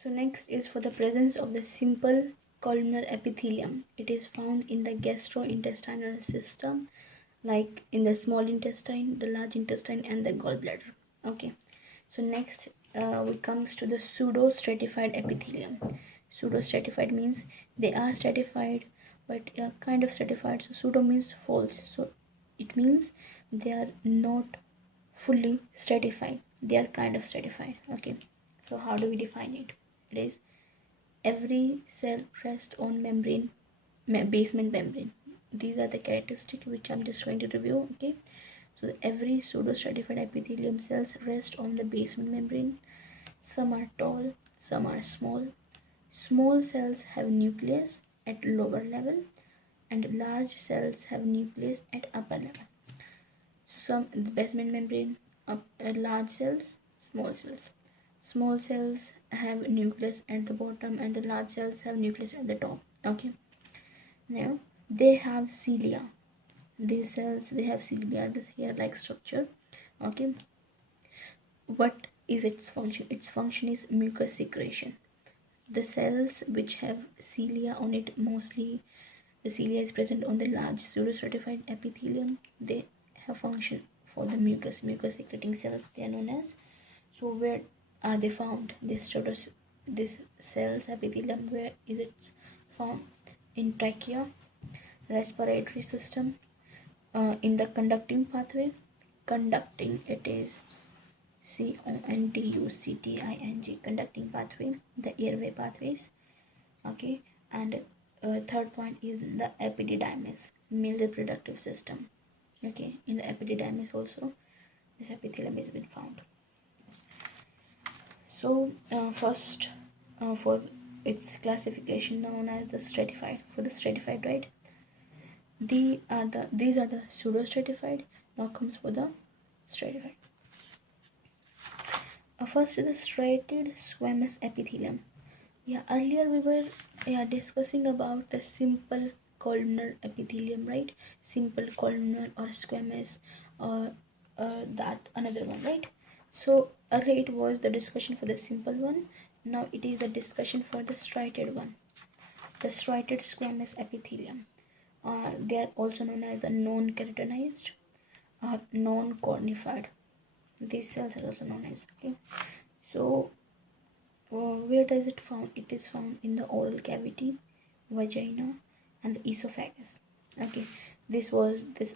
So next is for the presence of the simple columnar epithelium. It is found in the gastrointestinal system, like in the small intestine, the large intestine, and the gallbladder. Okay, so next we comes to the pseudo-stratified epithelium. Pseudo-stratified means they are stratified, but kind of stratified. So pseudo means false. So it means they are not fully stratified. They are kind of stratified. Okay, so how do we define it? It is every cell rests on membrane, basement membrane. These are the characteristics which I'm just going to review. Okay, so every pseudo-stratified epithelium cells rest on the basement membrane. Some are tall, some are small. Small cells have nucleus at lower level, and large cells have nucleus at upper level. Some the basement membrane, large cells, small cells. Small cells have nucleus at the bottom, and the large cells have nucleus at the top. Okay, now they have cilia. These cells, they have cilia, this hair-like structure. Okay, what is its function? Its function is mucus secretion. The cells which have cilia on it, mostly the cilia is present on the large pseudostratified epithelium. They have function for the mucus secreting cells, they are known as. So where are they found? This cells epithelium, where is it found? In trachea, respiratory system, in the conducting pathway. Conducting, it is conducting, conducting pathway, the airway pathways. Okay, and third point is the epididymis, male reproductive system. Okay, in the epididymis also this epithelium has been found. So first, for its classification known as the stratified. For the stratified, right, these are the pseudo-stratified. Now comes for the stratified. First is the striated squamous epithelium. Yeah, earlier we were discussing about the simple columnar epithelium, right? Simple columnar or squamous, or that another one, right? So earlier it was the discussion for the simple one. Now it is the discussion for the striated one. The striated squamous epithelium. They are also known as the non-keratinized or non-cornified. These cells are also known as. Okay, so where does it found? It is found in the oral cavity, vagina, and the esophagus. Okay, this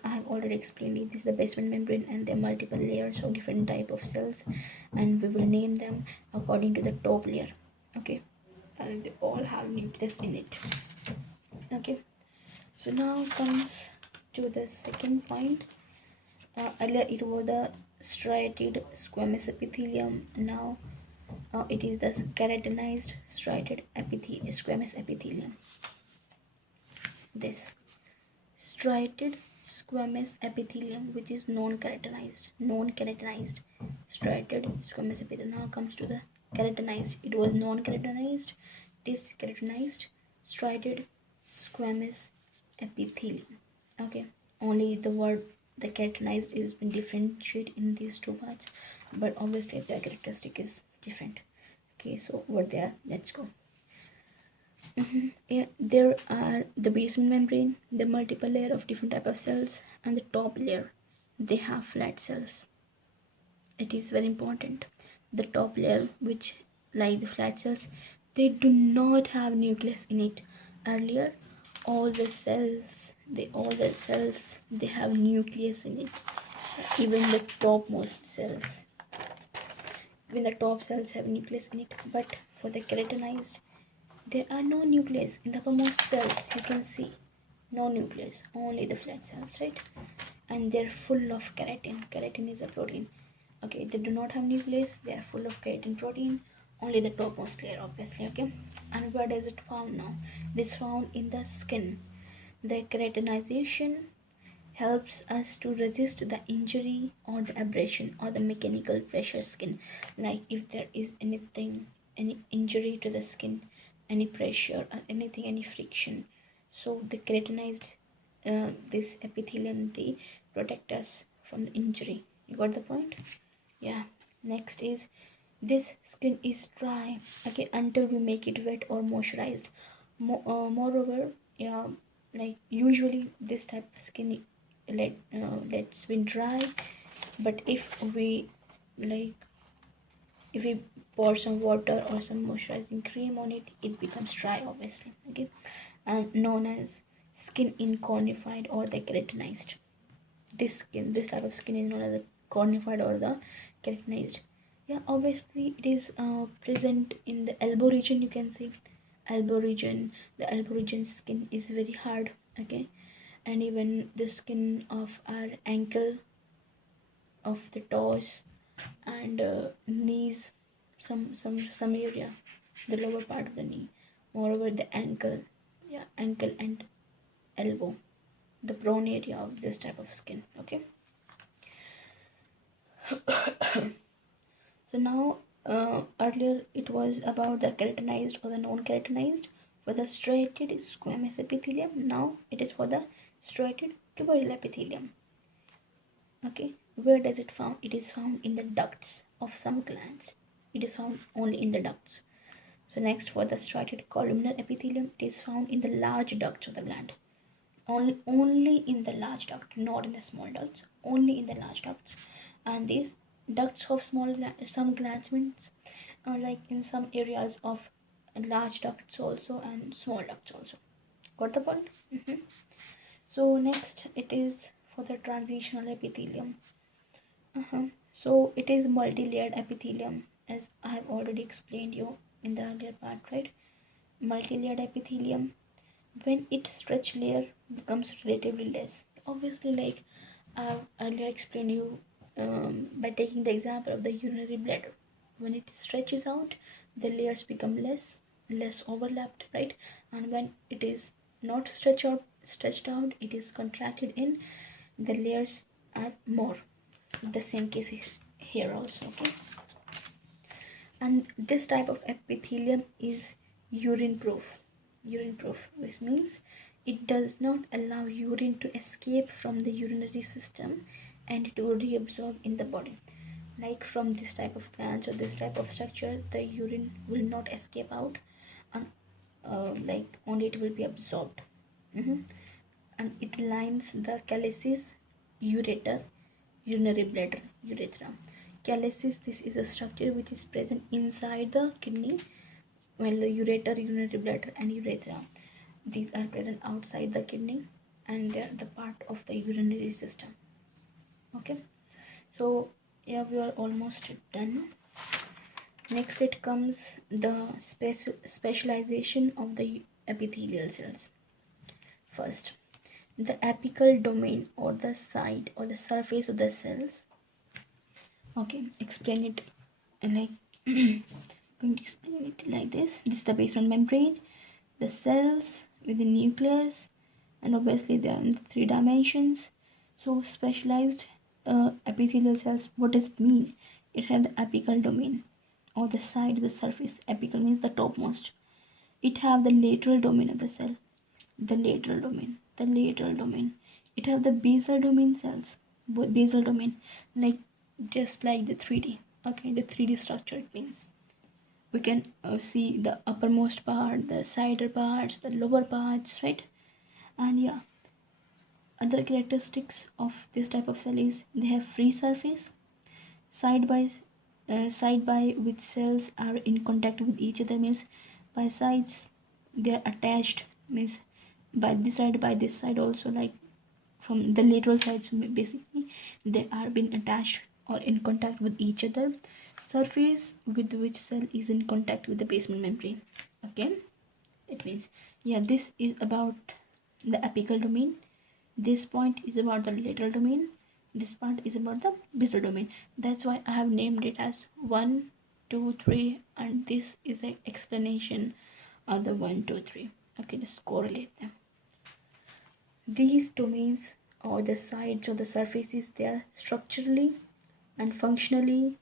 I have already explained it. This is the basement membrane, and there are multiple layers of different type of cells, and we will name them according to the top layer. Okay, and they all have nucleus in it. Okay, so now comes to the second point. Earlier it was the striated squamous epithelium. Now it is the keratinized striated squamous epithelium. This striated squamous epithelium, which is non-keratinized striated squamous epithelium. Now comes to the keratinized. It was non-keratinized, it is keratinized striated squamous epithelium. Okay, only the word the keratinized is been differentiated in these two parts, but obviously their characteristic is different. Okay, so over there, let's go. Yeah, there are the basement membrane, the multiple layer of different type of cells, and the top layer, they have flat cells. It is very important. The top layer, which like the flat cells, they do not have nucleus in it. Earlier, all the cells they have nucleus in it. Even the topmost cells, even the top cells have nucleus in it. But for the keratinized, there are no nucleus in the uppermost cells. You can see no nucleus, only the flat cells, right? And they're full of keratin. Keratin is a protein. Okay, they do not have nucleus. They are full of keratin protein. Only the topmost layer, obviously. Okay, and where is it found now? It is found in the skin. The keratinization helps us to resist the injury or the abrasion or the mechanical pressure skin. Like if there is anything, any injury to the skin, any pressure or anything, any friction, so the keratinized this epithelium, they protect us from the injury. You got the point? Yeah. Next is This skin is dry, okay, until we make it wet or moisturized. Moreover, yeah, like usually this type of skin let's been dry, but like if we pour some water or some moisturizing cream on it, it becomes dry, obviously, okay, and known as skin incornified or the keratinized. This type of skin is known as the cornified or the keratinized. Yeah, obviously it is present in the elbow region. You can see elbow region. The elbow region skin is very hard, okay, and even the skin of our ankle, of the toes, and knees, some area, the lower part of the knee. Moreover, the ankle, yeah, ankle and elbow, the prone area of this type of skin, okay. So now, earlier it was about the keratinized or the non-keratinized. For the striated squamous epithelium, now it is for the striated cuboidal epithelium. Okay, where does it found? It is found in the ducts of some glands. It is found only in the ducts. So next, for the striated columnar epithelium, it is found in the large ducts of the gland. Only in the large duct, not in the small ducts, only in the large ducts. And these ducts of some glands means like in some areas of large ducts also and small ducts also. Got the point? So next it is for the transitional epithelium. So it is multi-layered epithelium, as I have already explained you in the earlier part, right? Multi-layered epithelium, when its stretch layer becomes relatively less, obviously, like I've earlier explained you by taking the example of the urinary bladder. When it stretches out, the layers become less overlapped, right? And when it is not stretched out, it is contracted in, the layers are more. The same case is here also, okay. And this type of epithelium is urine proof, which means it does not allow urine to escape from the urinary system and to reabsorb in the body. Like from this type of glands or this type of structure, the urine will not escape out, and like only it will be absorbed. And it lines the calyces, ureter, urinary bladder, urethra. Calyces, this is a structure which is present inside the kidney, while the ureter, urinary bladder, and urethra, these are present outside the kidney, and they are the part of the urinary system. Okay, so yeah, we are almost done. Next, it comes the specialization of the epithelial cells. First, the apical domain or the side or the surface of the cells. Okay, explain it like going to explain it like this. This is the basement membrane, the cells with the nucleus, and obviously they are in the 3 dimensions. So specialized epithelial cells, what does it mean? It have the apical domain or the side of the surface. Apical means the topmost. It have the lateral domain of the cell, the lateral domain. It have the basal domain cells, basal domain, like just like the 3D. Okay, the 3D structure, it means we can see the uppermost part, the sider parts, the lower parts, right? And yeah, other characteristics of this type of cell is they have free surface, side by side by which cells are in contact with each other, means by sides they are attached, means by this side also, like from the lateral sides, basically they are being attached or in contact with each other. Surface with which cell is in contact with the basement membrane. Okay, it means, yeah, this is about the apical domain, this point is about the lateral domain, this part is about the basal domain. That's why I have named it as 1, 2, 3, and this is the explanation of the 1, 2, 3. Okay, just correlate them. These domains or the sides or the surfaces, they are structurally and functionally,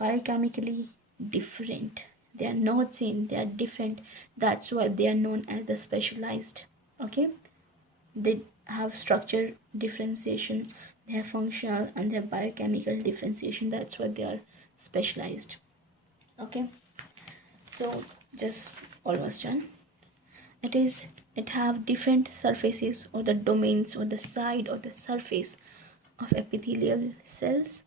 biochemically different. They are not same, they are different. That's why they are known as the specialized. Okay, they have structure differentiation, they have functional, and they have biochemical differentiation. That's why they are specialized. Okay, so just almost done. It have different surfaces, or the domains, or the side or the surface of epithelial cells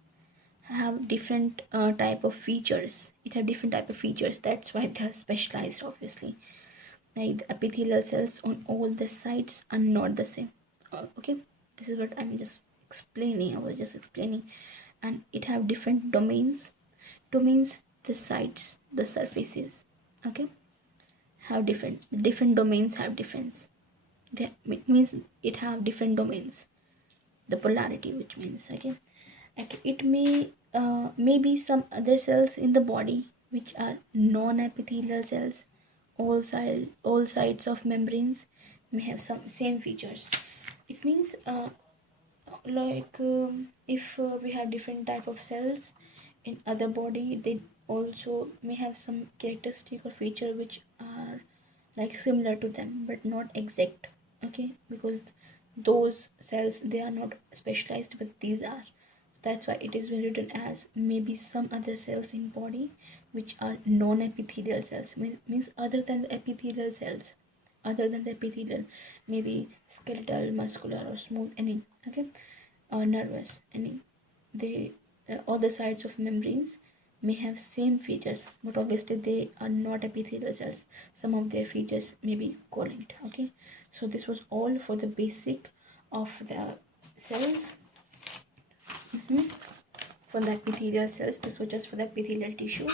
have different type of features. It have different type of features, that's why they're specialized, obviously. Like the epithelial cells on all the sides are not the same. Okay, this is what I'm just explaining. I was just explaining. And it have different domains, the sides, the surfaces. Okay, have different domains have difference. It means it have different domains, the polarity, which means, okay, okay, it may be some other cells in the body which are non-epithelial cells. All sides of membranes may have some same features. It means if we have different type of cells in other body, they also may have some characteristic or feature which are like similar to them but not exact. Okay, because those cells, they are not specialized, but these are. That's why it is written as maybe some other cells in body which are non-epithelial cells. Means other than the epithelial cells, other than the epithelial, maybe skeletal, muscular, or smooth, any. Okay, or nervous, any. They other sides of membranes may have same features, but obviously they are not epithelial cells. Some of their features may be covalent. Okay, so this was all for the basic of the cells. For the epithelial cells, this was just for the epithelial tissue.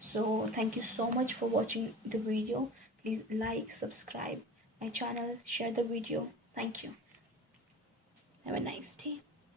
So thank you so much for watching the video. Please like, subscribe my channel, share the video. Thank you. Have a nice day.